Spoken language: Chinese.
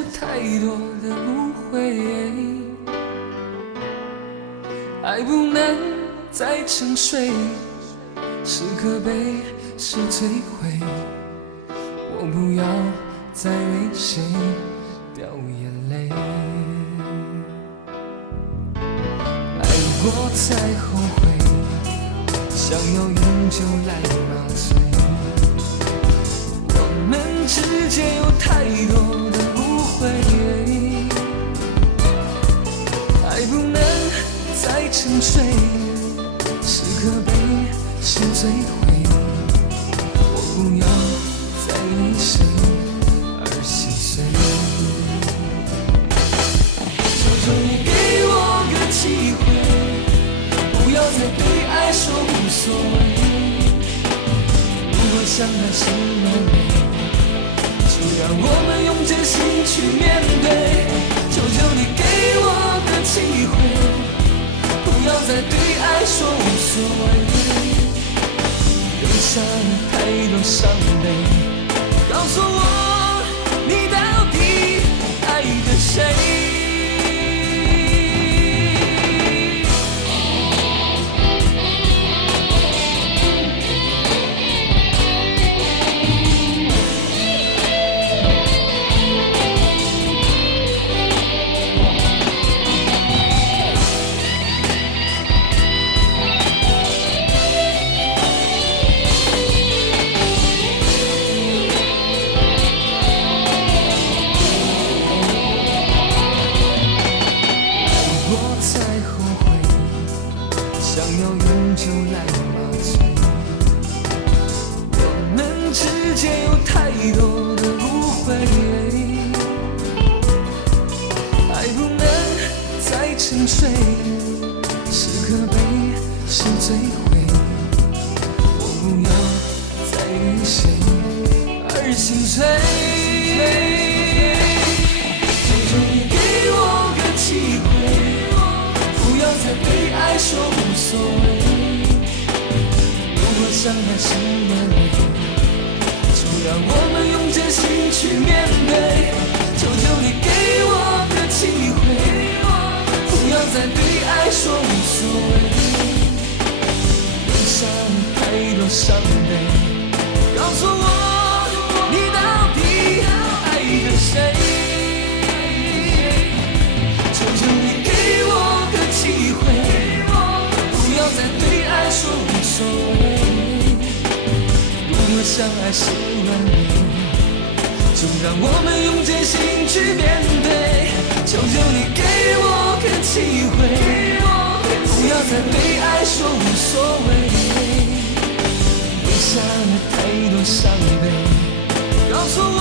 有太多的误会，爱不能再沉睡，是可悲是摧毁，我不要再为谁掉眼泪，爱过才后悔，想要永久来麻醉，我们之间有太多的误会，爱不能再沉睡，是可悲是摧毁，我不要再为谁而心碎，求求你给我个机会，不要再对爱说无所谓，如果相爱是完美，就让我们用真心去面对，求求你给我个机会，不要再对爱说无所谓，留下了太多伤悲，告诉我你到底爱着谁。想要永久来麻醉，我们之间有太多的误会，爱不能再沉睡，是可悲是摧毁，我不要再为谁而心碎，求求你给我个机会，不要再对爱说无所谓，如果相爱是完美，就让我们用真心去面对，求求你给我个机会，不要再对爱说无所谓，留下了太多伤悲，告诉我你到底爱着谁，求求你给我个机会，不要再对爱说无所谓，如果相爱是完美，就让我们用真心去面对，求求你给我个机会，不要再对爱说无所谓，留下了太多伤悲，告诉我